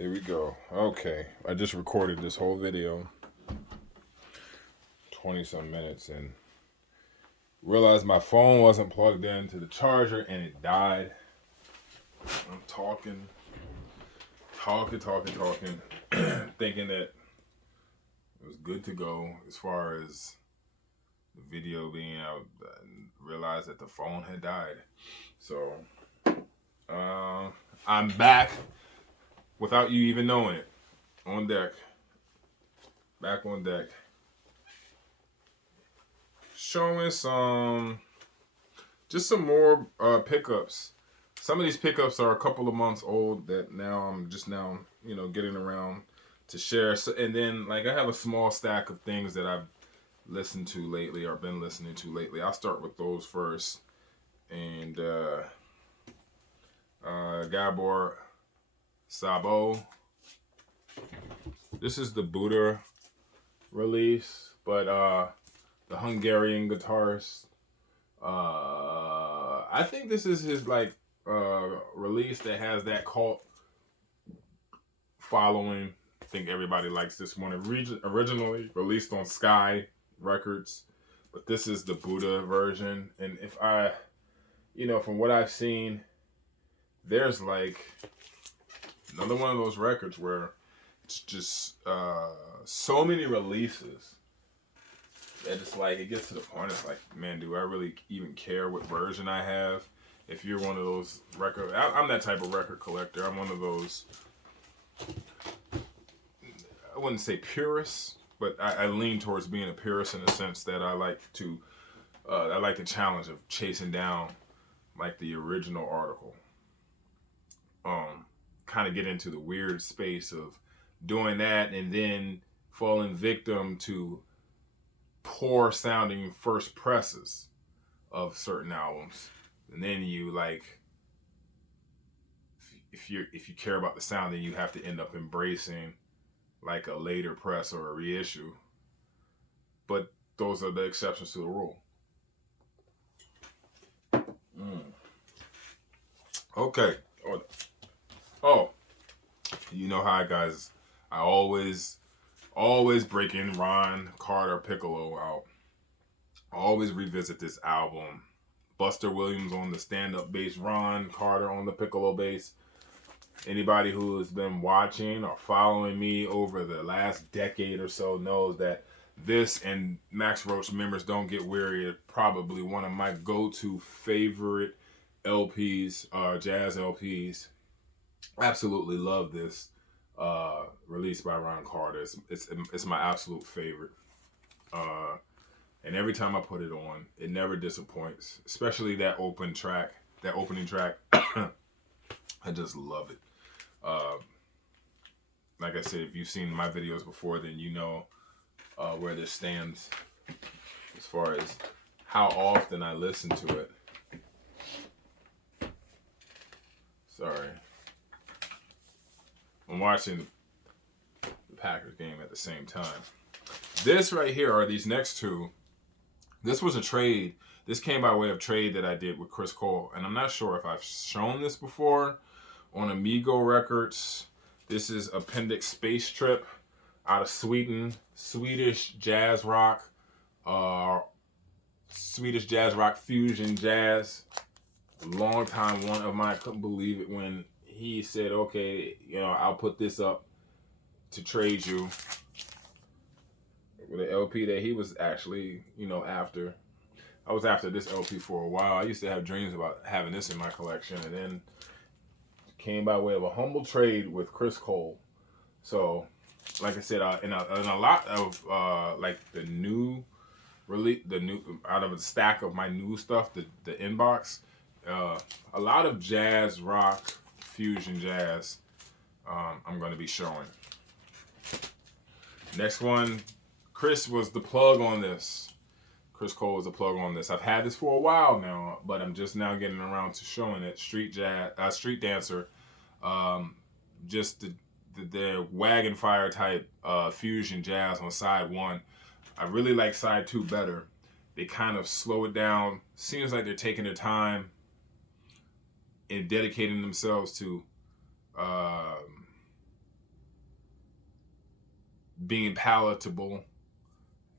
Here we go. Okay, I just recorded this whole video, 20 some minutes, and realized my phone wasn't plugged into the charger and it died. I'm talking, thinking that it was good to go as far as the video being out, and realized that the phone had died. So, I'm back without you even knowing it. On deck. Back on deck. Showing just some more pickups. Some of these pickups are a couple of months old that now I'm just getting around to share. So, and then I have a small stack of things that I've listened to lately or been listening to lately. I'll start with those first. And Gabriel Saba. This is the Buddha release, but the Hungarian guitarist. I think this is his release that has that cult following. I think everybody likes this one. Originally released on Sky Records, but this is the Buddha version. And if I, from what I've seen, there's another one of those records where it's just so many releases that it's it gets to the point. It's man, do I really even care what version I have? If you're one of those I'm that type of record collector. I'm one of those, I wouldn't say purists, but I lean towards being a purist in the sense that I like the challenge of chasing down the original article. Kind of get into the weird space of doing that and then falling victim to poor sounding first presses of certain albums. And then you if you care about the sound, then you have to end up embracing a later press or a reissue. But those are the exceptions to the rule. Okay. Oh, you know how guys, I always break in Ron Carter Piccolo out. I always revisit this album. Buster Williams on the stand-up bass, Ron Carter on the piccolo bass. Anybody who has been watching or following me over the last decade or so knows that this and Max Roach Members Don't Get Weary are probably one of my go-to favorite LPs, jazz LPs. Absolutely love this released by Ron Carter. It's my absolute favorite. And every time I put it on, it never disappoints. Especially that opening track. I just love it. Like I said, if you've seen my videos before, then you know where this stands as far as how often I listen to it. Sorry. I'm watching the Packers game at the same time. This right here are these next two. This was a trade. This came by way of trade that I did with Chris Cole. And I'm not sure if I've shown this before on Amigo Records. This is Appendix Space Trip out of Sweden. Swedish jazz rock fusion jazz. Long time one of mine. I couldn't believe it when he said, okay, I'll put this up to trade you with an LP that he was actually, after. I was after this LP for a while. I used to have dreams about having this in my collection, and then came by way of a humble trade with Chris Cole. So, like I said, in a lot of the new out of the stack of my new stuff, the inbox, a lot of jazz rock fusion jazz I'm going to be showing. Next one, Chris was the plug on this. Chris Cole was the plug on this. I've had this for a while now, but I'm just now getting around to showing it. Street Dancer, just the wagon fire type fusion jazz on side one. I really like side two better. They kind of slow it down. Seems like they're taking their time and dedicating themselves to being palatable.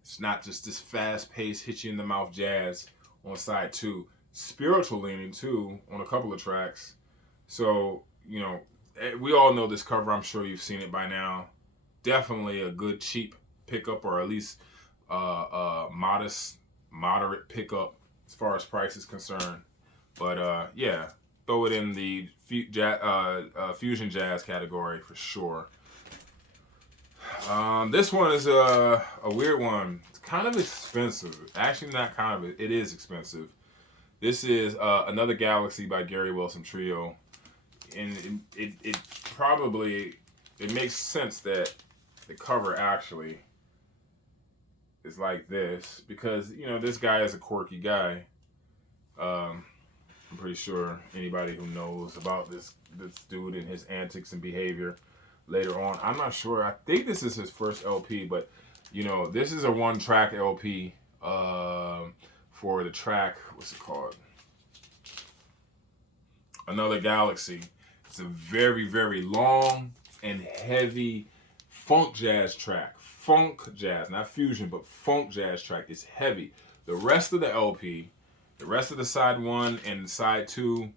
It's not just this fast-paced, hit you in the mouth jazz on side 2. Spiritual leaning too on a couple of tracks. So, you know, we all know this cover. I'm sure you've seen it by now. Definitely a good cheap pickup, or at least moderate pickup as far as price is concerned. But yeah, throw it in the fusion jazz category for sure. This one is a weird one. It's kind of expensive. Actually, not kind of. It is expensive. This is Another Galaxy by Gary Wilson Trio. And it probably, it makes sense that the cover actually is like this. Because, you know, this guy is a quirky guy. I'm pretty sure anybody who knows about this dude and his antics and behavior later on. I'm not sure. I think this is his first LP, but you know, this is a 1-track LP for the track, what's it called? Another Galaxy. It's a very, very long and heavy funk jazz track. Funk jazz, not fusion, but funk jazz track. It's heavy. The rest of the LP, the rest of the side 1 and side 2,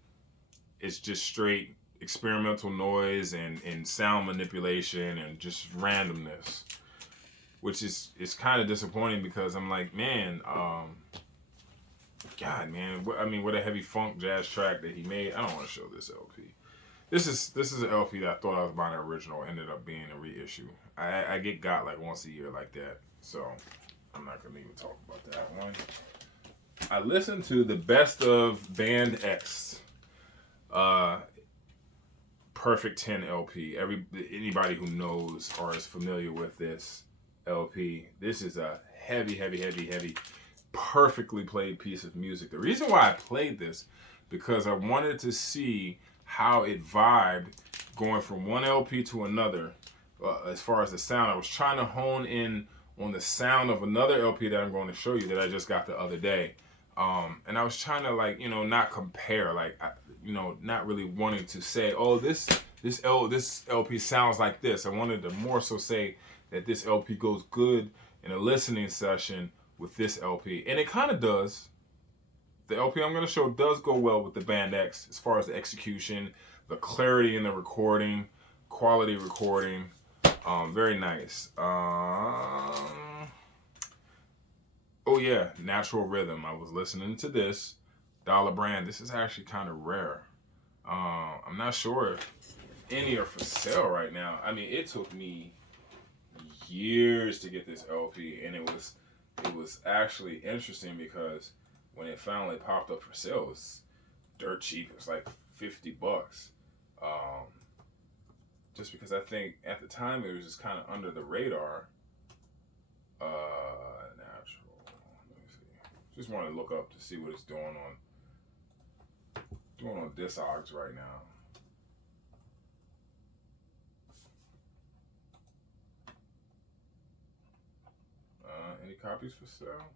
is just straight experimental noise and sound manipulation and just randomness, which is kind of disappointing because I'm like, man, God, man, what a heavy funk jazz track that he made. I don't want to show this LP. This is an LP that I thought I was buying an original, ended up being a reissue. I get got like once a year like that, so I'm not gonna even talk about that one. I listened to the Best of Band X. Perfect 10 LP. Anybody who knows or is familiar with this LP, this is a heavy, perfectly played piece of music. The reason why I played this, because I wanted to see how it vibed going from one LP to another. As far as the sound, I was trying to hone in on the sound of another LP that I'm going to show you that I just got the other day. And I was trying to, like, you know, not compare, like, you know, not really wanting to say, oh, this LP sounds like this. I wanted to more so say that this LP goes good in a listening session with this LP. And it kind of does. The LP I'm going to show does go well with the Band X as far as the execution, the clarity in the recording, quality recording. Very nice. Oh yeah, Natural Rhythm. I was listening to this. Dollar Brand. This is actually kind of rare. I'm not sure if any are for sale right now. I mean, it took me years to get this LP, and it was actually interesting because when it finally popped up for sale, it was dirt cheap. It was like $50. Just because I think at the time it was just kind of under the radar. Natural. Let me see. Just want to look up to see what it's doing on Discogs right now. Any copies for sale?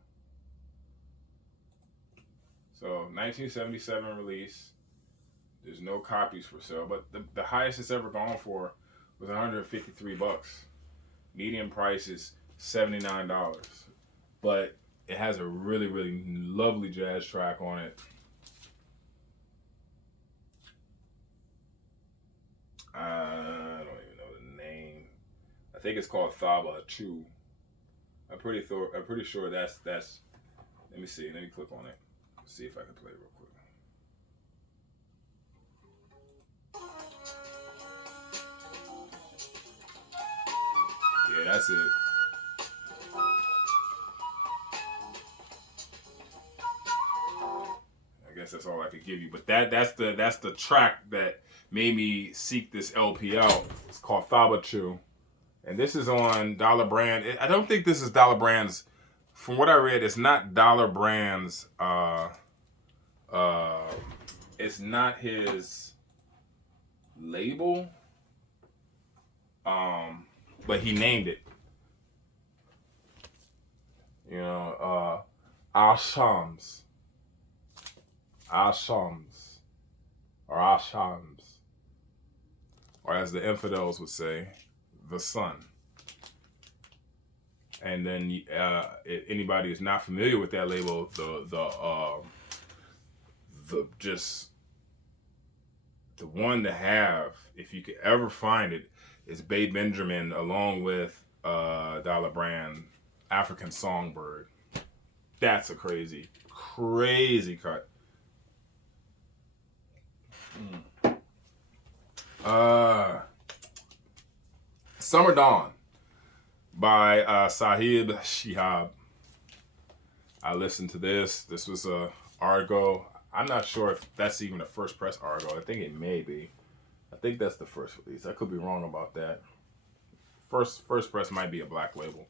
So 1977 release. There's no copies for sale, but the highest it's ever gone for was $153. Median price is $79, but it has a really, really lovely jazz track on it. I don't even know the name. I think it's called Thaba Chu. I'm pretty sure that's. Let me see. Let me click on it. See if I can play it real quick. Yeah, that's it. I guess that's all I could give you. But that's the track that made me seek this LP out. It's called Thabachu. And this is on Dollar Brand. I don't think this is Dollar Brand's. From what I read, it's not Dollar Brand's. It's not his label. But he named it. You know, Ashams. Ashams. Or Ashams. Or as the infidels would say, the sun. And then anybody who's not familiar with that label, the one to have, if you could ever find it, is Bay Benjamin along with Dollar Brand, African Songbird. That's a crazy cut. Summer Dawn by Sahib Shihab. I listened to this. This was a Argo. I'm not sure if that's even a first press Argo. I think it may be. I think that's the first release. I could be wrong about that. First press might be a black label.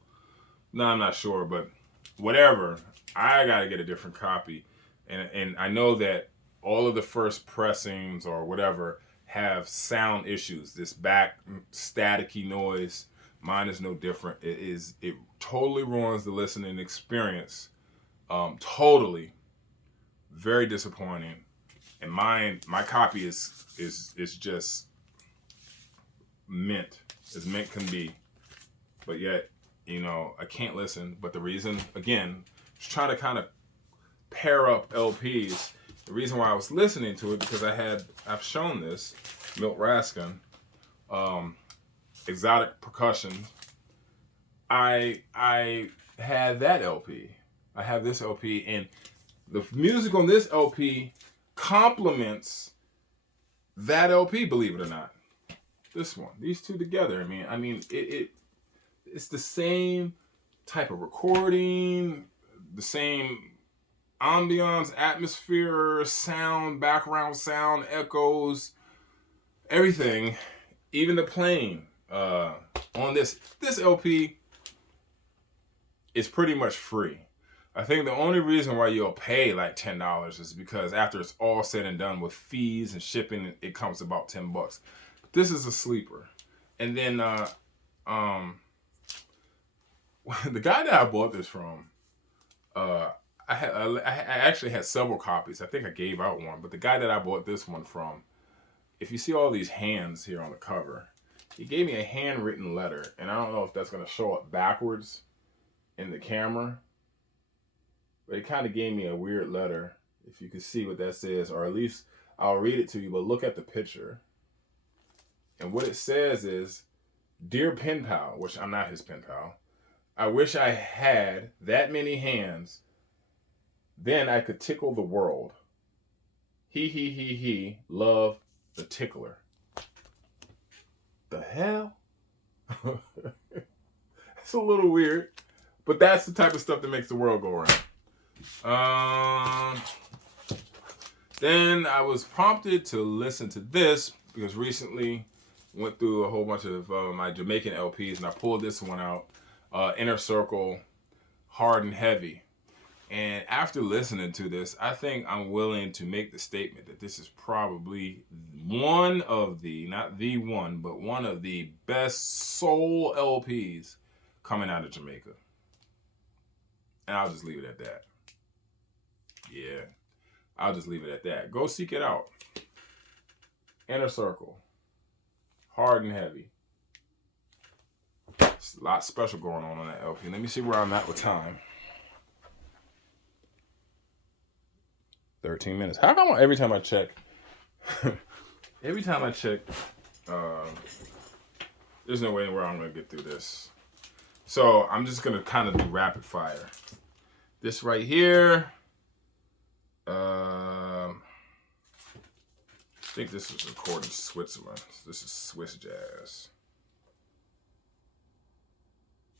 No, I'm not sure, but whatever. I gotta get a different copy, and I know that all of the first pressings or whatever have sound issues. This back staticky noise. Mine is no different. It totally ruins the listening experience. Totally, very disappointing. And my copy is just mint, as mint can be. But yet, I can't listen. But the reason, again, just trying to kind of pair up LPs. The reason why I was listening to it because I've shown this Milt Raskin, Exotic Percussion. I had that LP. I have this LP, and the music on this LP complements that LP. Believe it or not, this one, these two together. I mean, it's the same type of recording, the same ambiance, atmosphere, sound, background sound, echoes, everything, even the playing on this LP is pretty much free. I think the only reason why you'll pay like $10 is because after it's all said and done with fees and shipping, it comes about $10. But this is a sleeper. And then the guy that I bought this from, I actually had several copies. I think I gave out one, but the guy that I bought this one from, if you see all these hands here on the cover, he gave me a handwritten letter, and I don't know if that's going to show up backwards in the camera, but it kind of gave me a weird letter, if you can see what that says, or at least I'll read it to you, but look at the picture. And what it says is, "Dear pen pal," which I'm not his pen pal, "I wish I had that many hands. Then I could tickle the world. He, love the tickler." The hell? It's a little weird, but that's the type of stuff that makes the world go around. Then I was prompted to listen to this because recently went through a whole bunch of my Jamaican LPs, and I pulled this one out, Inner Circle, Hard and Heavy. And after listening to this, I think I'm willing to make the statement that this is probably one of the, not the one, but one of the best soul LPs coming out of Jamaica. And I'll just leave it at that. Yeah, I'll just leave it at that. Go seek it out. Inner Circle, Hard and Heavy. There's a lot special going on that LP. Let me see where I'm at with time. 13 minutes. How come every time I check, there's no way where I'm going to get through this. So I'm just going to kind of do rapid fire. This right here, I think this was recorded in Switzerland. This is Swiss jazz.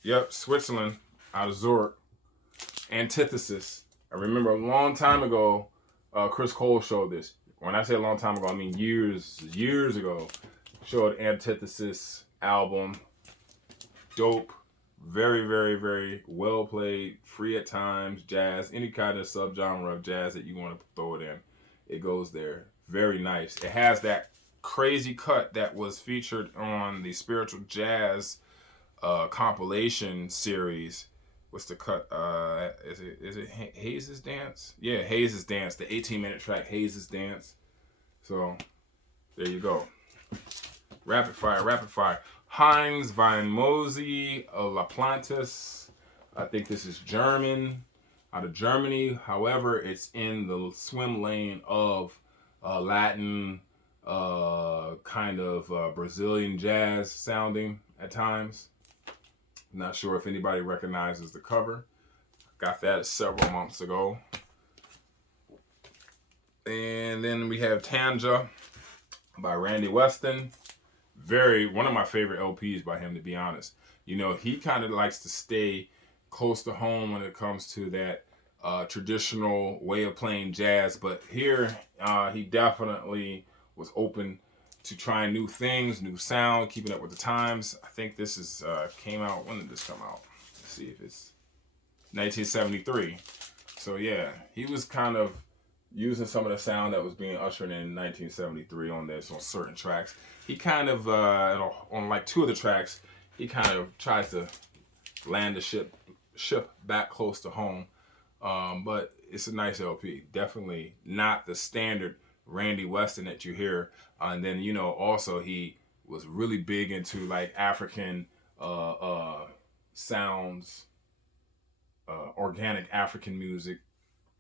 Yep, Switzerland, out of Zurich. Antithesis. I remember a long time ago, Chris Cole showed this. When I say a long time ago, I mean years ago. Showed Antithesis album. Dope. Very, very, very well played. Free at times. Jazz. Any kind of subgenre of jazz that you want to throw it in. It goes there. Very nice. It has that crazy cut that was featured on the Spiritual Jazz compilation series. What's the cut? Is it Hayes' Dance? Yeah, Hayes' Dance. The 18-minute track, Hayes' Dance. So, there you go. Rapid fire. Heinz Vine Mosey, La Plantis, I think this is German, out of Germany. However, it's in the swim lane of Latin, kind of Brazilian jazz sounding at times. Not sure if anybody recognizes the cover. Got that several months ago. And then we have Tanja by Randy Weston. One of my favorite LPs by him, to be honest. You know, he kind of likes to stay close to home when it comes to that traditional way of playing jazz. But here, he definitely was open to trying new things, new sound, keeping up with the times. I think this is came out, when did this come out? Let's see if it's 1973. So yeah, he was kind of using some of the sound that was being ushered in 1973 on this, on certain tracks. He kind of, on like 2 of the tracks, he kind of tries to land the ship back close to home. But it's a nice LP. Definitely not the standard Randy Weston that you hear. And then, you know, also he was really big into like African sounds, organic African music.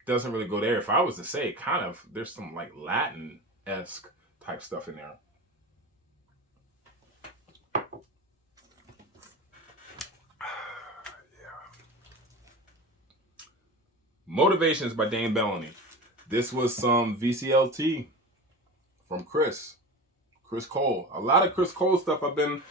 Doesn't really go there. If I was to say, kind of, there's some like Latin-esque type stuff in there. Motivations by Dame Bellany. This was some VCLT from Chris Cole. A lot of Chris Cole stuff I've been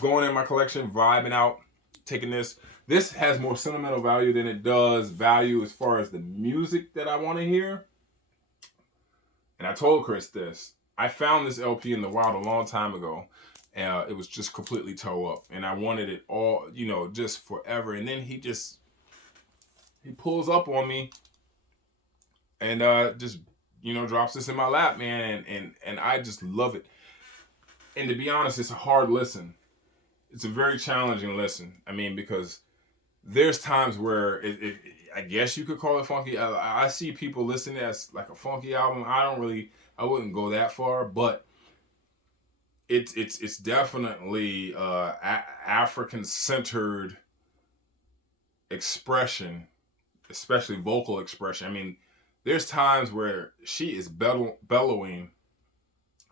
going in my collection, vibing out, taking this. This has more sentimental value than it does value as far as the music that I want to hear. And I told Chris this. I found this LP in the wild a long time ago. It was just completely toe up. And I wanted it all, you know, just forever. And then he pulls up on me and just, you know, drops this in my lap, man. And I just love it. And to be honest, it's a hard listen. It's a very challenging listen. I mean, because there's times where I guess you could call it funky. I see people listening as like a funky album. I wouldn't go that far, but it's definitely African-centered expression, especially vocal expression. I mean, there's times where she is bellowing,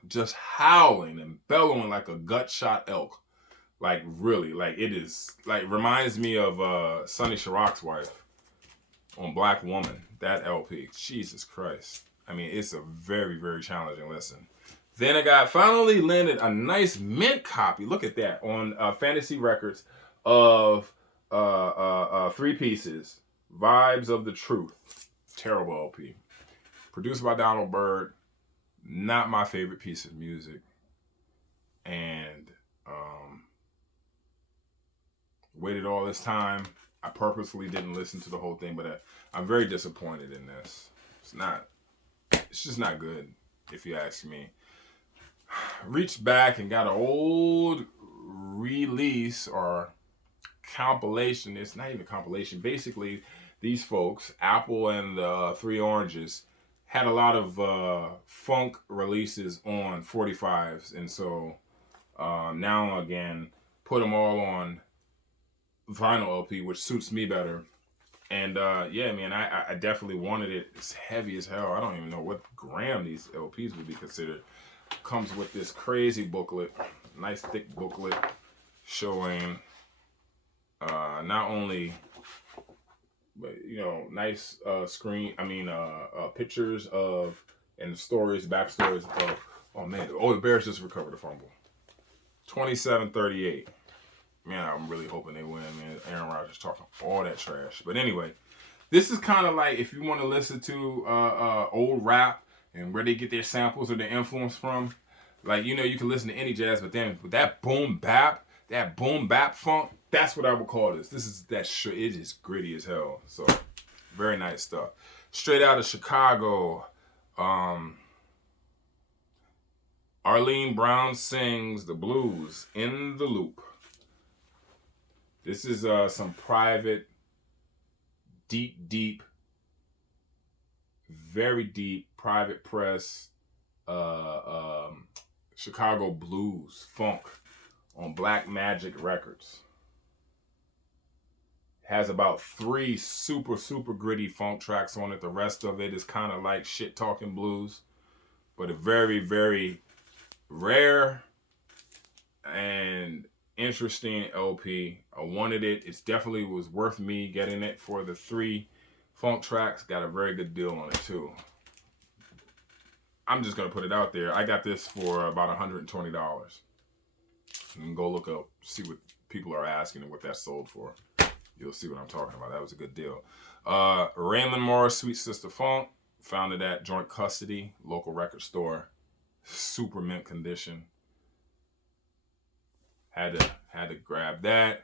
just howling and bellowing like a gut-shot elk. Like, really, like, it is, like, reminds me of Sonny Chiroc's wife on Black Woman, that LP. Jesus Christ. I mean, it's a very, very challenging listen. Then I finally landed a nice mint copy, look at that, on Fantasy Records of 3 pieces, Vibes of the Truth. Terrible LP. Produced by Donald Byrd. Not my favorite piece of music. And waited all this time. I purposely didn't listen to the whole thing, but I'm very disappointed in this. It's just not good, if you ask me. Reached back and got an old release or compilation. It's not even a compilation. Basically, these folks, Apple and the 3 Oranges, had a lot of funk releases on 45s. And so now again, put them all on vinyl LP, which suits me better. And yeah, man, I definitely wanted it. It's heavy as hell. I don't even know what gram these LPs would be considered. Comes with this crazy booklet, nice thick booklet, showing not only, but you know, nice pictures of and stories, backstories of. Oh man, the Bears just recovered a fumble. 27-38. Man, I'm really hoping they win, man. Aaron Rodgers talking all that trash. But anyway, this is kind of like if you want to listen to old rap and where they get their samples or their influence from. Like, you know, you can listen to any jazz, but then with that boom bap funk, that's what I would call this. This is that shit. It is gritty as hell. So, very nice stuff. Straight out of Chicago, Arlene Brown sings the blues in the loop. This is some private, deep, very deep private press Chicago blues funk on Black Magic Records. Has about 3 super, super gritty funk tracks on it. The rest of it is kind of like shit talking blues. But a very, very rare and interesting LP. I wanted it. It definitely was worth me getting it for the 3 funk tracks. Got a very good deal on it too. I'm just going to put it out there. I got this for about $120. You can go look up, see what people are asking and what that sold for. You'll see what I'm talking about. That was a good deal. Raymond Morris, Sweet Sister Funk. Found it at Joint Custody, local record store. Super mint condition. Had to grab that.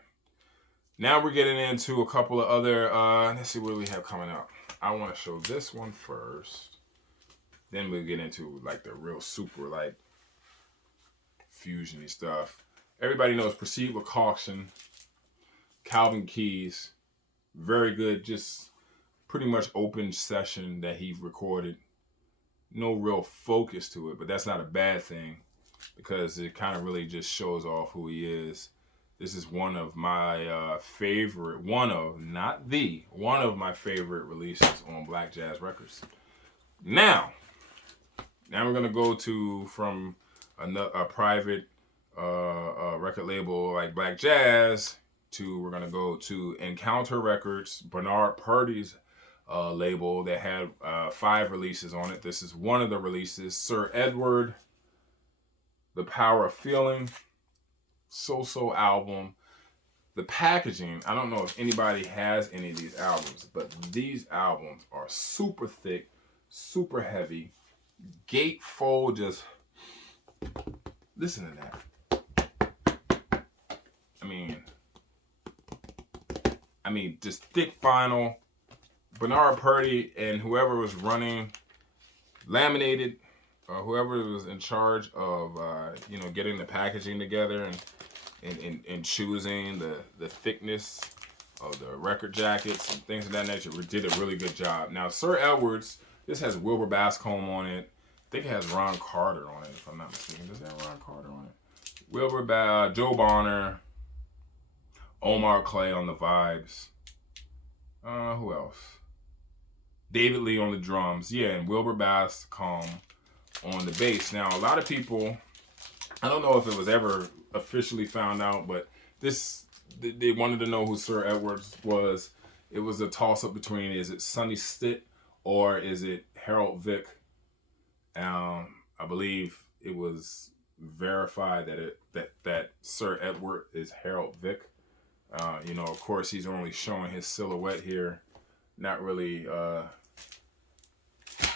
Now we're getting into a couple of other, let's see what we have coming up. I want to show this one first. Then we'll get into like the real super like fusion-y stuff. Everybody knows Proceed with Caution. Calvin Keys. Very good, just pretty much open session that he recorded. No real focus to it, but that's not a bad thing because it kind of really just shows off who he is. This is one of my favorite, one of my favorite releases on Black Jazz Records. Now we're going to go to from a private record label like Black Jazz to, we're going to go to Encounter Records, Bernard Purdy's label that had 5 releases on it. This is one of the releases. Sir Edward, The Power of Feeling, So album. The packaging, I don't know if anybody has any of these albums, but these albums are super thick, super heavy. Gatefold, just listen to that. I mean, just thick vinyl. Bernard Purdy and whoever was running laminated, or whoever was in charge of getting the packaging together and choosing the thickness of the record jackets and things of that nature, did a really good job. Now, Sir Edwards, this has Wilbur Bascombe on it. I think it has Ron Carter on it, if I'm not mistaken. Does that have Ron Carter on it? Wilbur Joe Bonner, Omar Clay on the vibes. Who else? David Lee on the drums. Yeah, and Wilbur Bascombe on the bass. Now, a lot of people, I don't know if it was ever officially found out, but they wanted to know who Sir Edwards was. It was a toss-up between, is it Sonny Stitt or is it Harold Vick? I believe it was verified that Sir Edward is Harold Vick. Of course, he's only showing his silhouette here, not really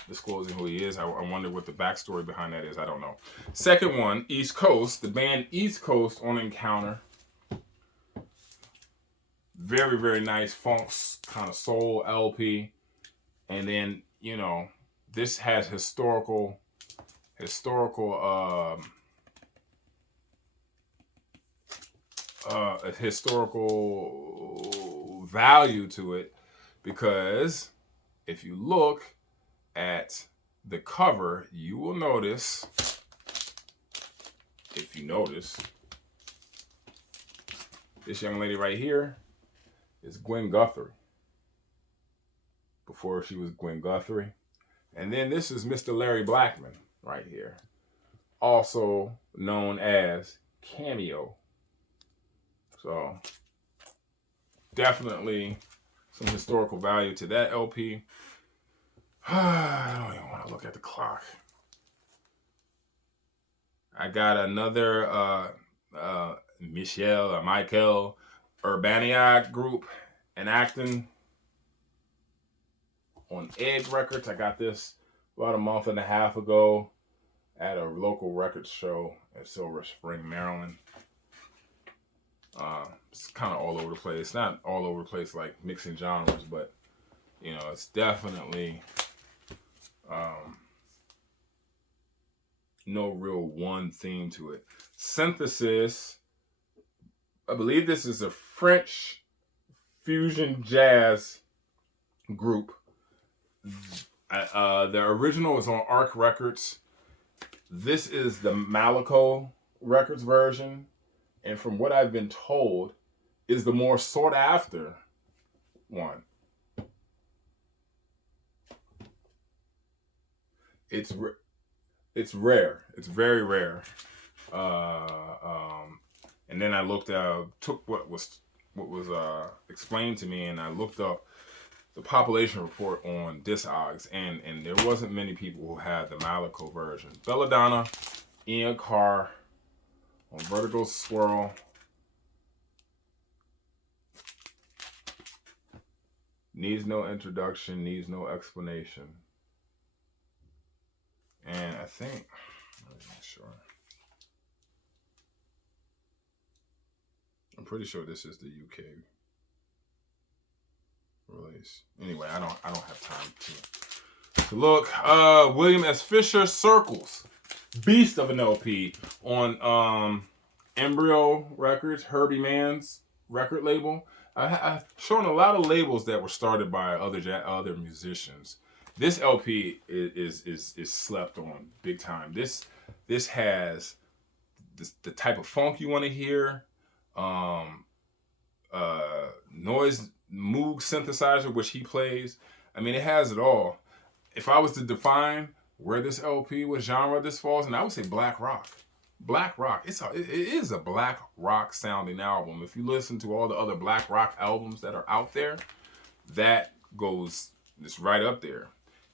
disclosing who he is. I wonder what the backstory behind that is. I don't know. Second one, East Coast. The band East Coast on Encounter. Very, very nice funk kind of soul LP. And then, this has historical value to it, because if you look at the cover, you will notice, this young lady right here is Gwen Guthrie, before she was Gwen Guthrie. And then this is Mr. Larry Blackmon right here, also known as Cameo. So definitely some historical value to that LP. I don't even want to look at the clock. I got another Michael Urbaniac group in Acton on Egg Records. I got this about a month and a half ago at a local record show at Silver Spring, Maryland. It's kind of all over the place. Not all over the place like mixing genres, but it's definitely no real one theme to it. Synthesis, I believe this is a French fusion jazz group. The original is on Arc Records. This is the Malaco Records version, and from what I've been told, is the more sought after one. It's rare. It's very rare. And then I took what was explained to me, and I looked up the population report on Discogs, and there wasn't many people who had the Malico version. Belladonna, Ian Carr, on Vertigo Swirl. Needs no introduction, needs no explanation. And I think, I'm not sure. I'm pretty sure this is the UK release. Anyway, I don't have time to look. William S. Fisher, Circles, beast of an LP on Embryo Records, Herbie Mann's record label. I've shown a lot of labels that were started by other musicians. This LP is slept on big time. This has the type of funk you want to hear. Noise Moog synthesizer, which he plays. I mean, it has it all. If I was to define where this LP, what genre this falls in, I would say black rock. Black rock. It is a black rock sounding album. If you listen to all the other black rock albums that are out there, that goes just right up there.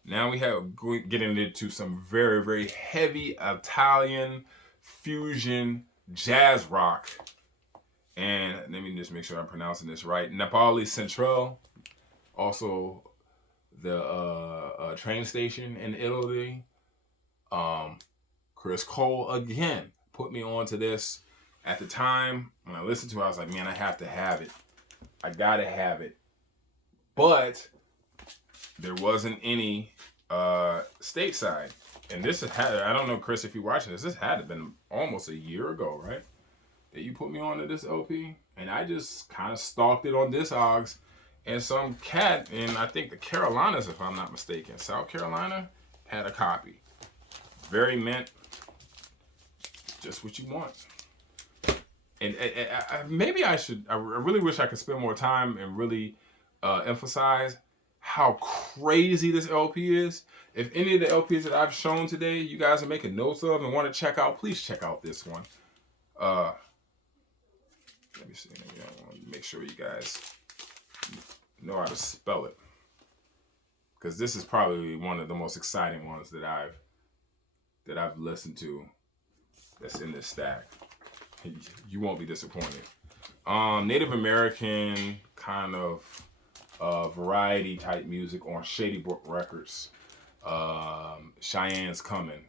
Now we have getting into some very, very heavy Italian fusion jazz rock. And let me just make sure I'm pronouncing this right. Nino Centrale, also the train station in Italy. Chris Cole again put me on to this. At the time when I listened to it, I was like, man, I have to have it. I gotta have it. But there wasn't any stateside. And this had, I don't know, Chris, if you're watching this had to been almost a year ago, right? That you put me on to this LP. And I just kind of stalked it on Discogs. And some cat in, I think the Carolinas, if I'm not mistaken, South Carolina, had a copy. Very mint. Just what you want. And maybe I really wish I could spend more time and really emphasize how crazy this LP is. If any of the LPs that I've shown today, you guys are making notes of and want to check out, please check out this one. Let me see. Maybe I want to make sure you guys know how to spell it, because this is probably one of the most exciting ones that I've listened to. That's in this stack. You won't be disappointed. Native American kind of variety type music on Shady Brook Records. Cheyennes Coming.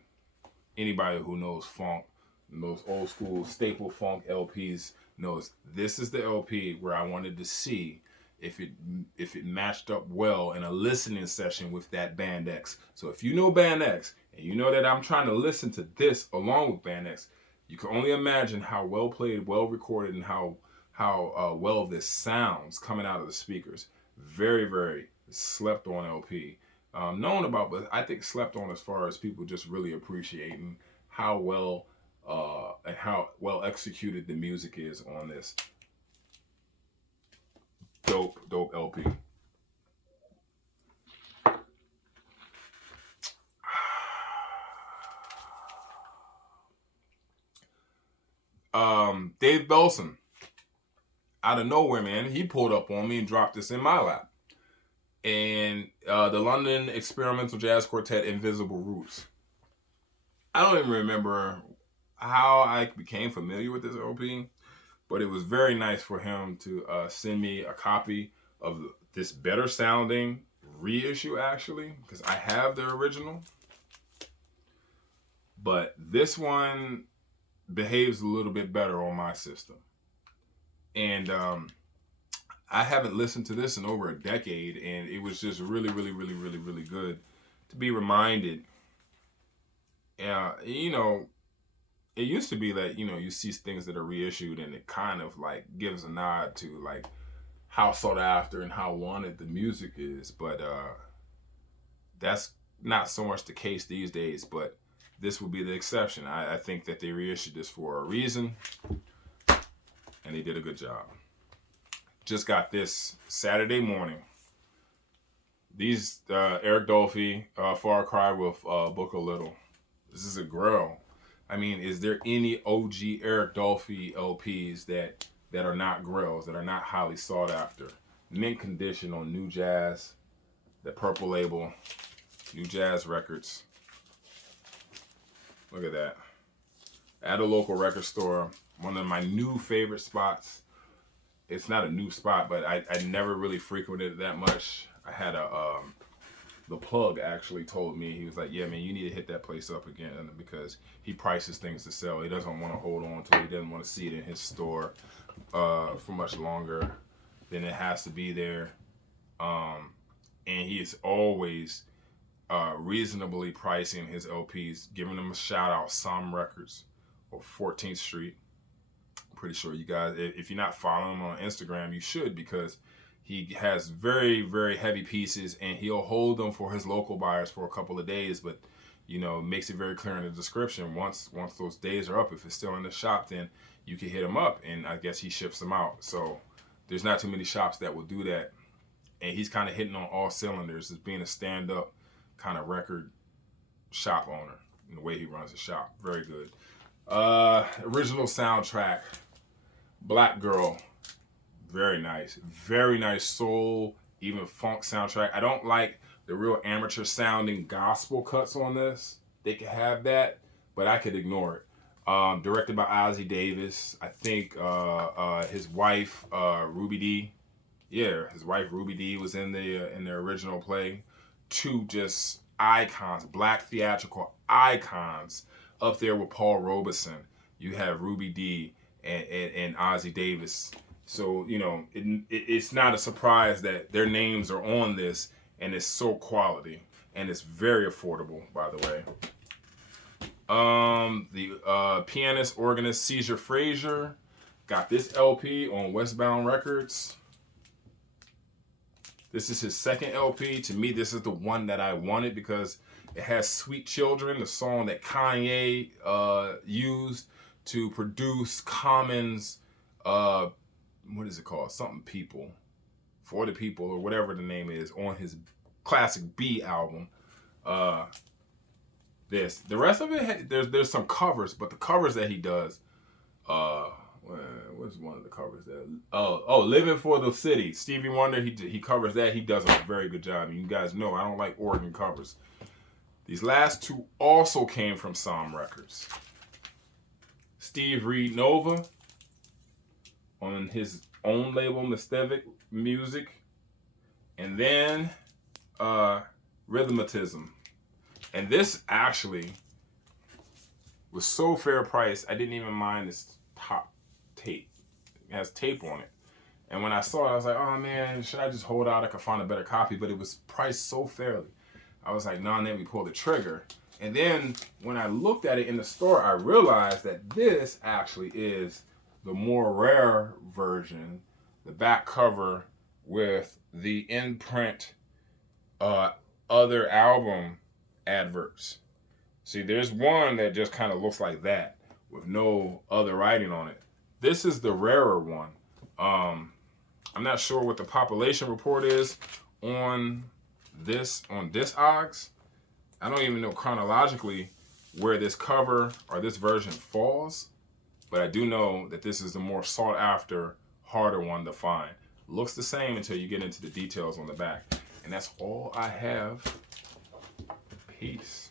Anybody who knows funk, those old school staple funk LPs, knows this is the LP where I wanted to see if it matched up well in a listening session with that Band X. So if you know Band X and you know that I'm trying to listen to this along with Band X, you can only imagine how well played, well recorded, and how well this sounds coming out of the speakers. Very, very slept on LP. Known about, but I think slept on as far as people just really appreciating how well and how well executed the music is on this dope LP. Dave Belson, out of nowhere, man, he pulled up on me and dropped this in my lap. And the London Experimental Jazz Quartet, Invisible Roots. I don't even remember how I became familiar with this LP, but it was very nice for him to send me a copy of this better sounding reissue, actually, because I have the original. But this one behaves a little bit better on my system. And I haven't listened to this in over a decade, and it was just really, really, really, really, really good to be reminded. You know, it used to be that, you know, you see things that are reissued and it kind of like gives a nod to like how sought after and how wanted the music is. But that's not so much the case these days, but this would be the exception. I think that they reissued this for a reason, and they did a good job. Just got this Saturday morning. These Eric Dolphy, Far Cry with Book a Little. This is a grill. I mean, is there any OG Eric Dolphy LPs that are not grills, that are not highly sought after? Mint condition on New Jazz, the purple label, New Jazz Records. Look at that. At a local record store, one of my new favorite spots. It's not a new spot, but I never really frequented it that much. I had the plug actually told me, he was like, yeah, man, you need to hit that place up again, because he prices things to sell. He doesn't want to hold on to it. He doesn't want to see it in his store for much longer than it has to be there. And he is always reasonably pricing his LPs, giving them a shout out, Som Records or 14th Street. Pretty sure you guys, if you're not following him on Instagram, you should, because he has very, very heavy pieces, and he'll hold them for his local buyers for a couple of days, but makes it very clear in the description, once those days are up, if it's still in the shop, then you can hit him up, and I guess he ships them out. So there's not too many shops that will do that, and he's kind of hitting on all cylinders as being a stand-up kind of record shop owner in the way he runs the shop. Very good. Original soundtrack, Black Girl. Very nice soul, even funk soundtrack. I don't like the real amateur sounding gospel cuts on this. They could have that, but I could ignore it. Directed by Ozzie Davis. I think his wife Ruby D. Yeah, his wife Ruby D was in the original play. Two just icons, black theatrical icons, up there with Paul Robeson. You have Ruby D and Ozzie Davis. So, it's not a surprise that their names are on this, and it's so quality, and it's very affordable, by the way. The pianist, organist Caesar Frazier got this LP on Westbound Records. This is his second LP. To me, this is the one that I wanted because it has Sweet Children, the song that Kanye used to produce Common's what is it called? Something People, For the People, or whatever the name is, on his Classic B album. The rest of it, there's some covers, but the covers that he does, what's one of the covers that? Living for the City. Stevie Wonder, he covers that. He does a very good job. You guys know I don't like organ covers. These last two also came from Som Records. Steve Reed Nova on his own label, Mystevic Music. And then Rhythmism. And this actually was so fair price, I didn't even mind this top tape. It has tape on it. And when I saw it, I was like, oh man, should I just hold out? I could find a better copy, but it was priced so fairly. I was like, no, and then we pulled the trigger. And then when I looked at it in the store, I realized that this actually is the more rare version, the back cover with the in-print other album adverts. See, there's one that just kind of looks like that with no other writing on it. This is the rarer one. I'm not sure what the population report is on Discogs. I don't even know chronologically where this cover or this version falls, but I do know that this is the more sought after, harder one to find. Looks the same until you get into the details on the back. And that's all I have. Peace.